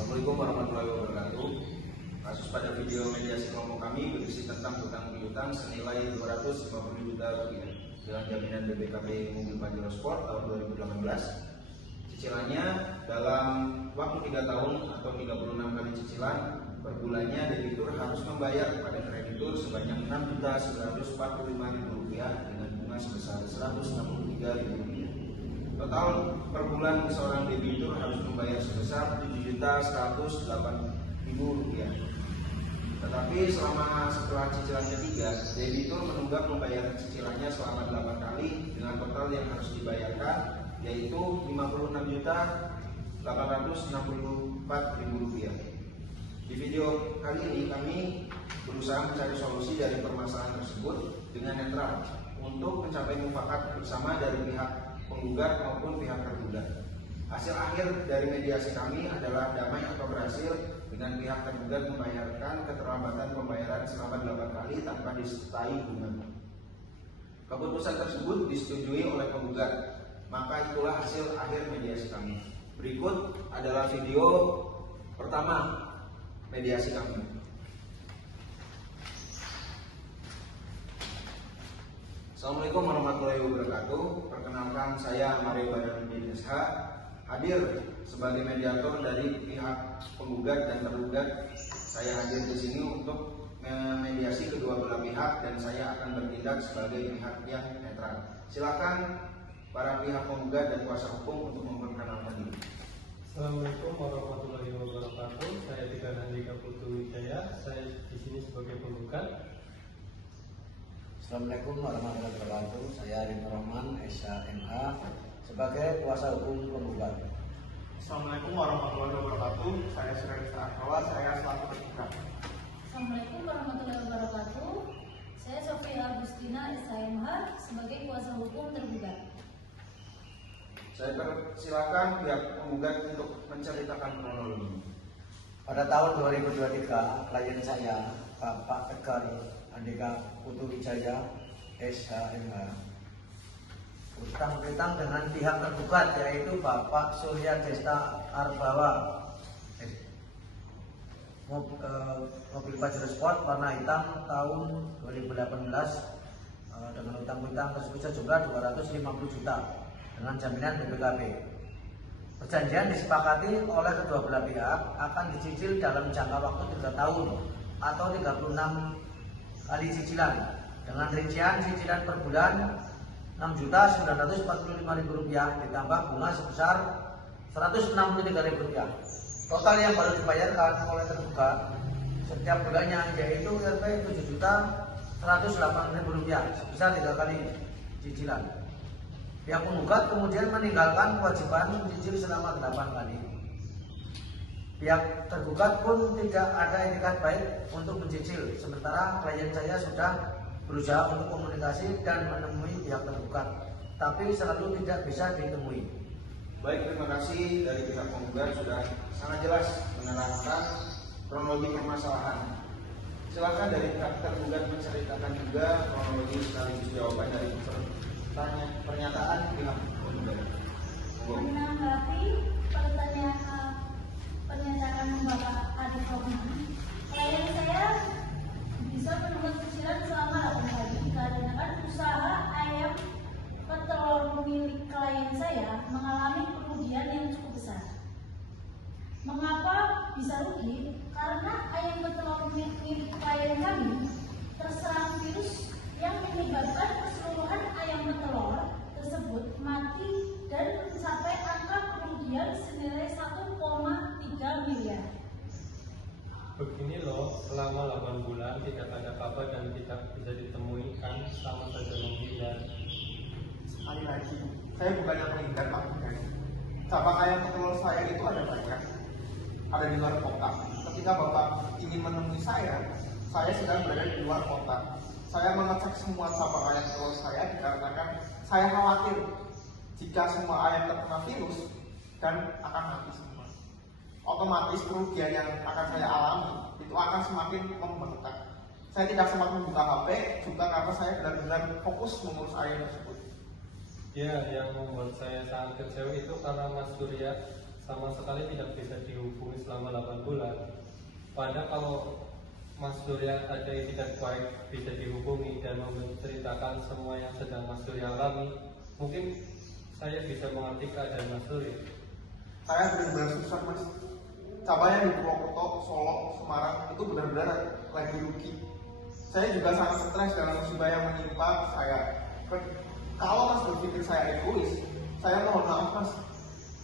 Assalamualaikum warahmatullahi wabarakatuh. Kasus pada video mediasi kelompok kami berisi tentang hutang piutang senilai 250 juta rupiah dengan jaminan BPKB mobil Pajero Sport tahun 2018. Cicilannya dalam waktu 3 tahun atau 36 kali cicilan, per bulannya debitur harus membayar kepada kreditur sebanyak Rp6.945.000 dengan bunga sebesar Rp163.000. Total per bulan seorang debitur harus membayar sebesar Rp7.108.000. Tetapi setelah cicilan ketiga, debitur menunggak membayar cicilannya selama 8 kali dengan total yang harus dibayarkan yaitu Rp56.864.000. Di video kali ini kami berusaha mencari solusi dari permasalahan tersebut dengan netral untuk mencapai mufakat bersama dari pihak penggugat maupun pihak tergugat. Hasil akhir dari mediasi kami adalah damai atau berhasil dengan pihak tergugat membayarkan keterlambatan pembayaran selama 8 kali tanpa disertai bunga. Keputusan tersebut disetujui oleh penggugat, maka itulah hasil akhir mediasi kami. Berikut adalah video pertama mediasi kami. Assalamualaikum warahmatullahi wabarakatuh. Perkenalkan, saya Mario Badaruddin SH, hadir sebagai mediator dari pihak penggugat dan tergugat. Saya hadir di sini untuk memediasi kedua belah pihak dan saya akan bertindak sebagai pihak yang netral. Silakan para pihak penggugat dan kuasa hukum untuk memperkenalkan diri. Assalamualaikum warahmatullahi wabarakatuh. Saya Tiga Nandika Putu Wijaya. Saya di sini sebagai penggugat. Assalamualaikum warahmatullahi wabarakatuh. Saya Rinto Rahman SHMH sebagai kuasa hukum penggugat. Assalamualaikum warahmatullahi wabarakatuh. Saya Surya Akawa, saya selaku tergugat. Assalamualaikum warahmatullahi wabarakatuh. Saya Sofia Agustina SHMH sebagai kuasa hukum tergugat. Saya persilakan pihak penggugat untuk menceritakan kronologi. Pada tahun 2023, klien saya, Bapak Tegar Andika Putu Wijaya SHMH, utang piutang dengan pihak tergugat yaitu Bapak Surya Desta Arbawa, mobil Pajero Sport warna hitam tahun 2018 dengan utang piutang tersebut sejumlah 250 juta dengan jaminan BPKB. Perjanjian disepakati oleh kedua belah pihak akan dicicil dalam jangka waktu 3 tahun atau 36 kali cicilan dengan rincian cicilan per bulan Rp6.945.000 ditambah bunga sebesar Rp163.000. Total yang baru dibayarkan oleh tergugat setiap bulannya yaitu Rp7.108.000 sebesar 3 kali cicilan. Pihak penggugat kemudian meninggalkan kewajiban mencicil selama 8 kali. Pihak tergugat pun tidak ada itikat baik untuk mencicil, sementara klien saya sudah berusaha untuk komunikasi dan menemui pihak tergugat, tapi selalu tidak bisa ditemui. Baik, terima kasih dari pihak penggugat sudah sangat jelas menerangkan kronologi permasalahan. Silakan dari pihak tergugat menceritakan juga kronologi sekaligus jawaban dari pernyataan pihak penggugat. Menanggapi pernyataan Bapak Adi Rohman, klien saya bisa menunggak cicilan selama 8 kali dikarenakan usaha ayam petelur milik klien saya mengalami kerugian yang cukup besar. Mengapa bisa rugi? Karena ayam petelur milik klien kami terserang virus yang menyebabkan keseluruhan ayam petelur tersebut mati dan mencapai angka kerugian senilai 1,3 miliar. Begini loh, selama 8 bulan tidak ada kabar dan tidak bisa ditemui, kan sama saja menghindar. Sekali lagi, saya bukannya menghindar Pak Bukan. Cabang ayam petelur saya itu ada banyak, ada di luar kota. Ketika Bapak ingin menemui saya sedang berada di luar kota. Saya mengecek semua cabang ayam petelur saya dikarenakan saya khawatir jika semua ayam terkena virus dan akan mati semua. Otomatis kerugian yang akan saya alami itu akan semakin membengkak. Saya tidak sempat membuka HP juga karena saya benar-benar fokus mengurus ayam tersebut. Ya, yang membuat saya sangat kecewa itu karena Mas Surya sama sekali tidak bisa dihubungi selama 8 bulan. Padahal kalau Mas Surya ada yang tidak baik bisa dihubungi dan menceritakan semua yang sedang Mas Surya alami, mungkin saya bisa mengerti keadaan Mas Surya. Saya benar-benar susah mas. Cabanya di Purwokerto, Solo, Semarang itu benar-benar lagi rugi. Saya juga sangat stres dalam musibah yang menimpa saya. Kalau mas berpikir saya egois, saya mohon maaf mas.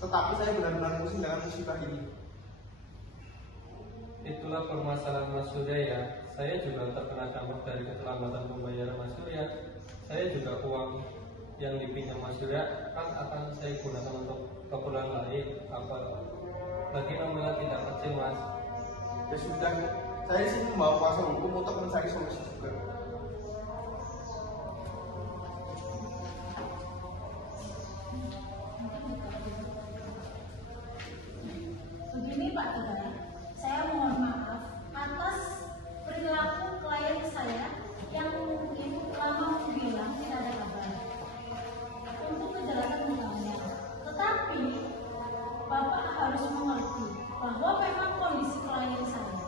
Tetapi saya benar-benar pusing dengan musibah ini. Itulah permasalahan Mas Surya ya. Saya juga terkena dampak dari keterlambatan pembayaran Mas Surya. Saya juga uang yang dipinjam Mas Surya kan akan saya gunakan untuk keperluan lain, apalagi nominal tidak kecil Mas. Ya sudah, saya di sini membawa kuasa hukum untuk mencari solusi juga. Begini Pak Tegar, saya mohon maaf atas perilaku klien saya yang mungkin lama menghilang tidak ada kabar. Untuk kejelasan utangnya, tetapi Bapak harus mengerti bahwa memang kondisi klien saya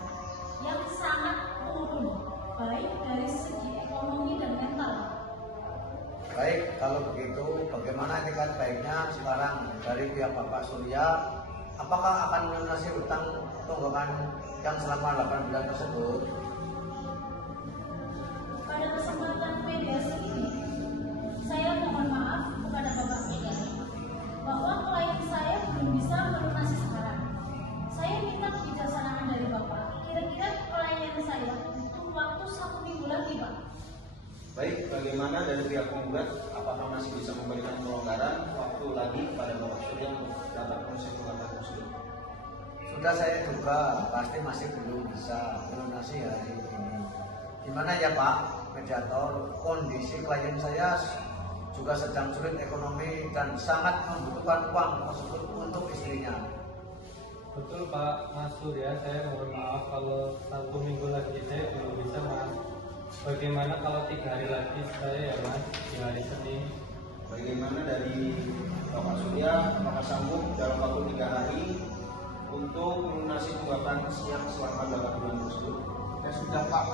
yang sangat turun, baik dari segi ekonomi dan mental. Baik, kalau begitu bagaimana etikat baiknya sekarang dari pihak Bapak Surya? Apakah akan melunasi utang tunggakan yang selama 8 bulan tersebut? Pada kesempatan mediasi ini, saya mohon maaf kepada Bapak Surya bahwa klien saya belum bisa melunasi sekarang. Saya minta kebijaksanaan dari Bapak. Kira-kira klien saya butuh waktu 1 minggu lagi, Pak. Baik, bagaimana dari pihak penggugat? Apakah masih bisa memberikan kelonggaran waktu lagi kepada Bapak Surya untuk dapat proses tunggakan tersebut? Sudah saya duga pasti masih belum bisa melunasi hari ini. Gimana ya Pak Mediator, kondisi klien saya juga sedang sulit ekonomi dan sangat membutuhkan uang tersebut untuk istrinya. Betul Pak Mas Surya, saya mohon maaf kalau 1 minggu lagi saya belum bisa Mas. Bagaimana kalau 3 hari lagi saya ya Mas, di hari Senin? Bagaimana dari Bapak Surya, apakah sanggup dalam waktu 3 hari untuk melunasi tunggakan yang selama 8 bulan tersebut? Ya sudah Pak,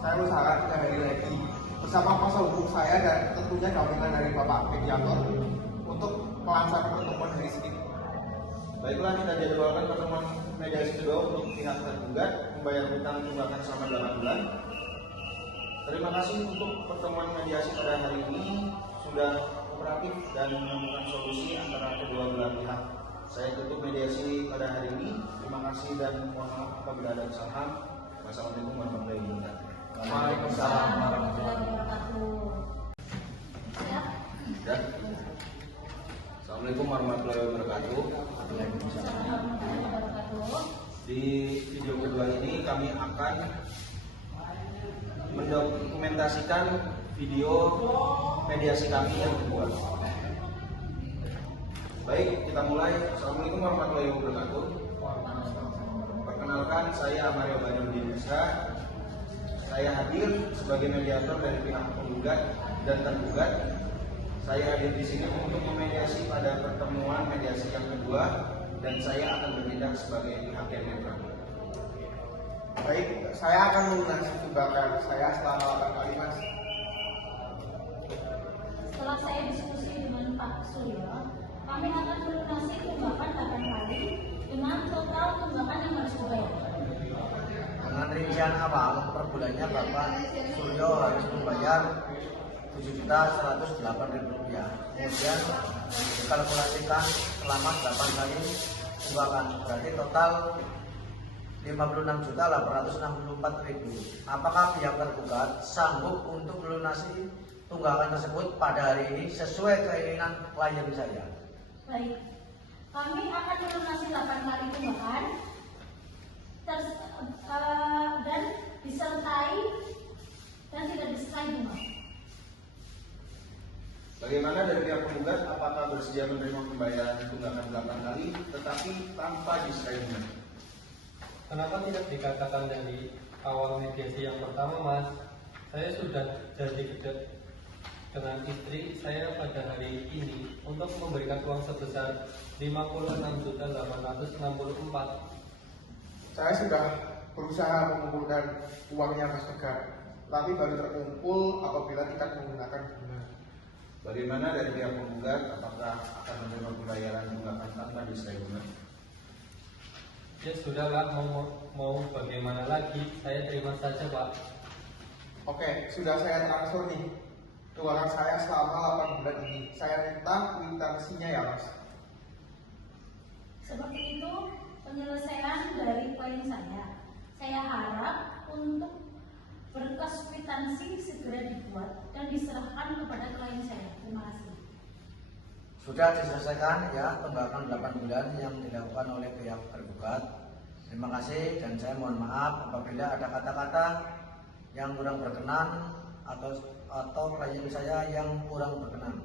saya usahakan 3 hari lagi bersama kuasa hukum saya dan tentunya gabungan dari Bapak Mediator untuk melancarkan pertemuan hari Senin. Baiklah, kita jadwalkan pertemuan mediasi kedua untuk pihak tergugat membayar hutang tunggakan selama 8 bulan. Terima kasih untuk pertemuan mediasi pada hari ini sudah kooperatif dan menemukan solusi antara kedua belah pihak. Saya tutup mediasi pada hari ini. Terima kasih dan mohon maaf apabila ada kesalahan. Wassalamualaikum warahmatullahi wabarakatuh. Waalaikumsalam warahmatullahi wabarakatuh. Ya. Dan Assalamualaikum warahmatullahi wabarakatuh. Warahmatullahi wabarakatuh. Di video kedua ini kami akan mendokumentasikan video mediasi kami yang kedua. Baik, kita mulai. Assalamualaikum warahmatullahi wabarakatuh. Perkenalkan, saya Mario Badrudin Musa. Saya hadir sebagai mediator dari pihak penggugat dan tergugat. Saya hadir di sini untuk memediasi pada pertemuan mediasi yang kedua dan saya akan bertindak sebagai pihak yang netral. Baik, saya akan melunasi tunggakan saya selama 8 kali mas. Setelah saya diskusi dengan Pak Surya, kami akan melunasi tunggakan 8 kali dengan total tunggakan yang harus dibayar. Dengan rincian awal per bulannya Bapak Suryo harus membayar Rp7.108.000. Kemudian dikalkulasikan selama 8 kali tunggakan, berarti total Rp56.864.000. Apakah pihak tergugat sanggup untuk melunasi tunggakan tersebut pada hari ini sesuai keinginan klien saya? Baik, kami akan melunasi 8 kali tunggakan dan disertai dan tidak disertai bunga. Bagaimana dari pihak penggugat, apakah bersedia menerima pembayaran tunggakan 8 kali tetapi tanpa disertai bunga? Kenapa tidak dikatakan dari awal mediasi yang pertama Mas? Saya sudah jadi dengan istri saya pada hari ini untuk memberikan uang sebesar 56.864. Saya sudah berusaha mengumpulkan uangnya Mas Tegar, tapi baru terkumpul apabila kita menggunakan bunga. Bagaimana dari pihak penggugat, apakah akan menerima pembayaran tunggakan tanpa disertai bunga? Ya sudahlah, mau bagaimana lagi, saya terima saja Pak. Oke, sudah saya transfer nih keuangan saya selama 8 bulan ini. Saya minta kwitansinya ya Mas. Seperti itu penyelesaian dari klien saya. Saya harap untuk berkas kwitansi segera dibuat dan diserahkan kepada klien saya. Terima kasih. Sudah diselesaikan ya tunggakan 8 bulan yang dilakukan oleh pihak tergugat. Terima kasih dan saya mohon maaf apabila ada kata-kata yang kurang berkenan atau klien saya yang kurang berkenan.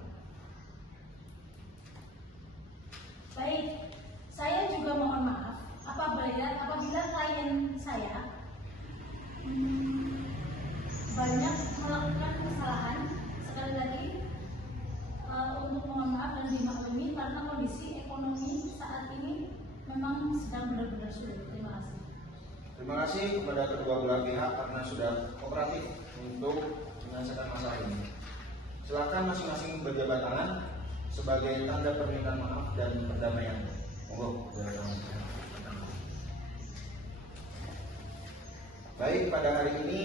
Baik, saya juga mohon maaf apabila klien saya banyak melakukan kesalahan. Sekali lagi untuk mohon maaf dan dimaklumi karena kondisi ekonomi saat ini memang sedang benar-benar sulit. Terima kasih. Terima kasih kepada kedua belah pihak karena sudah kooperatif untuk menyelesaikan masalah ini. Silakan masing-masing berjabat tangan sebagai tanda permintaan maaf dan perdamaian. Monggo, jabat tangan. Baik, pada hari ini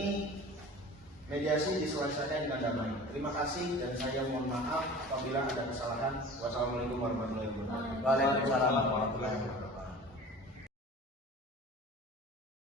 mediasi diselesaikan dengan damai. Terima kasih dan saya mohon maaf apabila ada kesalahan. Wassalamualaikum warahmatullahi wabarakatuh. Waalaikumsalam warahmatullahi wabarakatuh.